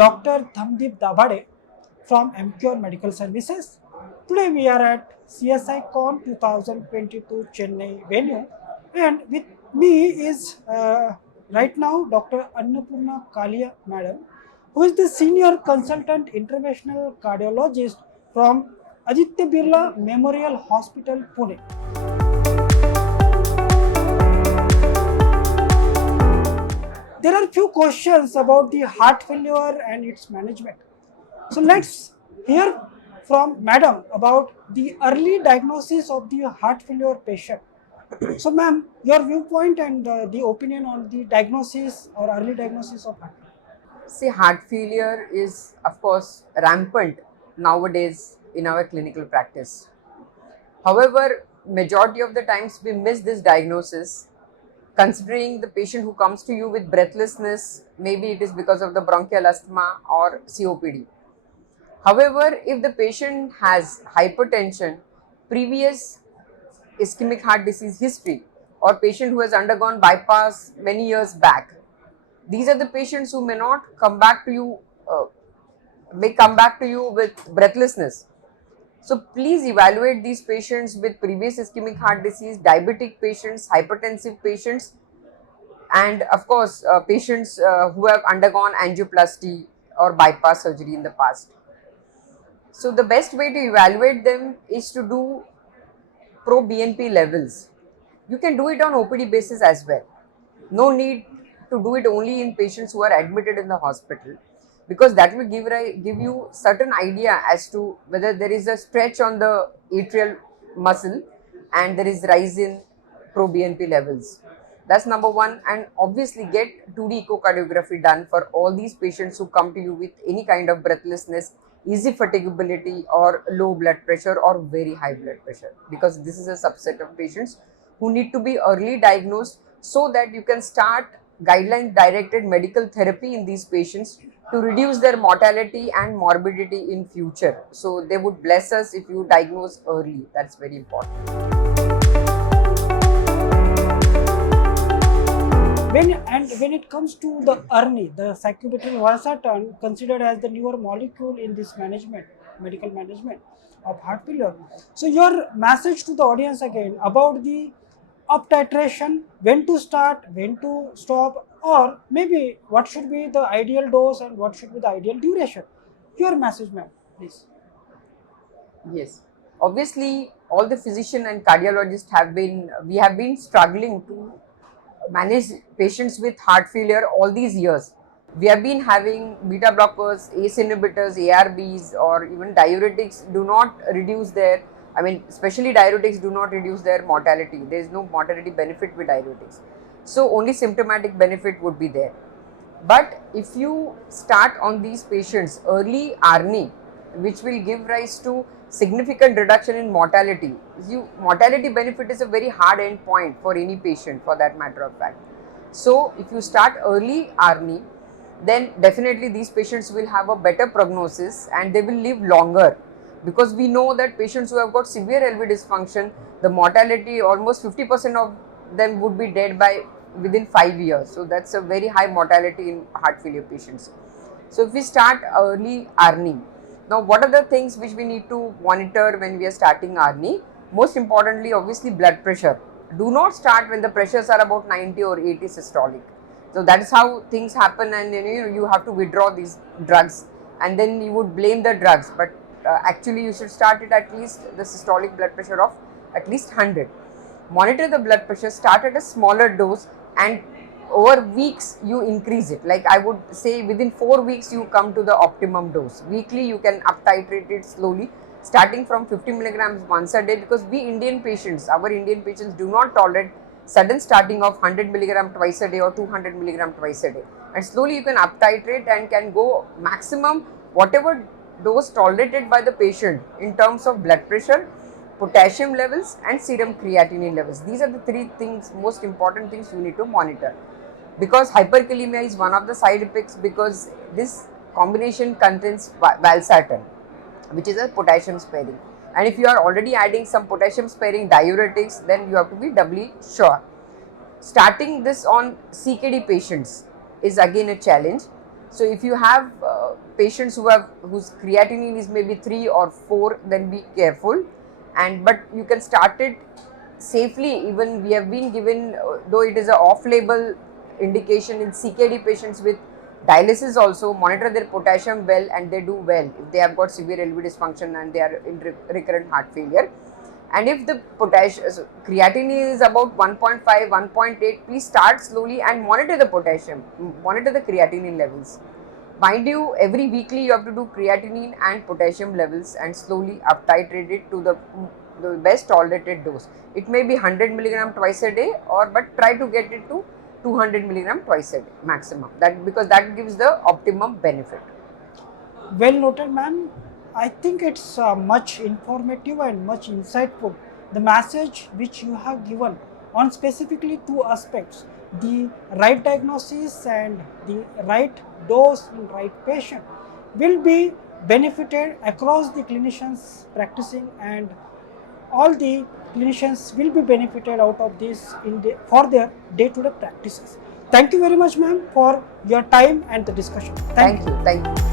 Dr. Thamdeep Dabade from EMCURE Medical Services. Today we are at CSI Con 2022 Chennai venue, and with me is right now Dr. Annapoorna Kalia Madam, who is the Senior Consultant Interventional Cardiologist from Aditya Birla Memorial Hospital, Pune. There are few questions about the heart failure and its management. So let's hear from Madam about the early diagnosis of the heart failure patient. So ma'am, your viewpoint and the opinion on the diagnosis or early diagnosis of heart failure. See, heart failure is, of course, rampant nowadays in our clinical practice. However, majority of the times we miss this diagnosis, considering the patient who comes to you with breathlessness, maybe it is because of the bronchial asthma or COPD. However, if the patient has hypertension, previous ischemic heart disease history, or patient who has undergone bypass many years back, these are the patients who may not come back to you, with breathlessness. So please evaluate these patients with previous ischemic heart disease, diabetic patients, hypertensive patients, and of course patients who have undergone angioplasty or bypass surgery in the past. So the best way to evaluate them is to do pro-BNP levels. You can do it on OPD basis as well. No need to do it only in patients who are admitted in the hospital, because that will give you certain idea as to whether there is a stretch on the atrial muscle and there is rise in pro-BNP levels. That's number one. And obviously get 2D echocardiography done for all these patients who come to you with any kind of breathlessness, easy fatigability or low blood pressure or very high blood pressure, because this is a subset of patients who need to be early diagnosed so that you can start guideline directed medical therapy in these patients to reduce their mortality and morbidity in future. So they would bless us if you diagnose early. That's very important. When it comes to the ARNI, the sacubitril valsartan, considered as the newer molecule in this medical management of heart failure. So your message to the audience again about the up titration, when to start, when to stop, or maybe what should be the ideal dose and what should be the ideal duration. Your message, ma'am, please. Yes, obviously all the physician and cardiologists we have been struggling to manage patients with heart failure all these years. We have been having beta blockers, ACE inhibitors, ARBs, or even diuretics do not reduce their, especially diuretics do not reduce their mortality. There is no mortality benefit with diuretics. So only symptomatic benefit would be there. But if you start on these patients early ARNI, which will give rise to significant reduction in mortality. Mortality benefit is a very hard end point for any patient, for that matter of fact. So if you start early ARNI, then definitely these patients will have a better prognosis and they will live longer, because we know that patients who have got severe LV dysfunction, the mortality, almost 50% of them would be dead by within 5 years. So that's a very high mortality in heart failure patients. So if we start early ARNI, now what are the things which we need to monitor when we are starting ARNI? Most importantly, obviously blood pressure. Do not start when the pressures are about 90 or 80 systolic. So that is how things happen, and you have to withdraw these drugs and then you would blame the drugs, but actually you should start it at least the systolic blood pressure of at least 100. Monitor the blood pressure, start at a smaller dose, and over weeks you increase it. Like I would say within 4 weeks you come to the optimum dose. Weekly you can up titrate it slowly, starting from 50 milligrams once a day, because our Indian patients do not tolerate sudden starting of 100 milligram twice a day or 200 milligram twice a day. And slowly you can up titrate and can go maximum whatever dose tolerated by the patient in terms of blood pressure, potassium levels and serum creatinine levels. These are the three things, most important things you need to monitor. Because hyperkalemia is one of the side effects, because this combination contains valsartan, which is a potassium sparing. And if you are already adding some potassium sparing diuretics, then you have to be doubly sure. Starting this on CKD patients is again a challenge. So if you have patients whose creatinine is maybe 3 or 4, then be careful. But you can start it safely. Even we have been given, though it is a off-label indication in CKD patients with dialysis also, monitor their potassium well and they do well if they have got severe LV dysfunction and they are in recurrent heart failure. And if the creatinine is about 1.5, 1.8, please start slowly and monitor the potassium, monitor the creatinine levels. Mind you, every weekly you have to do creatinine and potassium levels and slowly up titrate it to the best tolerated dose. It may be 100 milligram twice a day, but try to get it to 200 milligram twice a day maximum. Because that gives the optimum benefit. Well noted, ma'am. I think it's much informative and much insightful. The message which you have given on specifically two aspects, the right diagnosis and the right dose in right patient, will be benefited across the clinicians practicing, and all the clinicians will be benefited out of this for their day-to-day practices. Thank you very much, ma'am, for your time and the discussion. Thank you.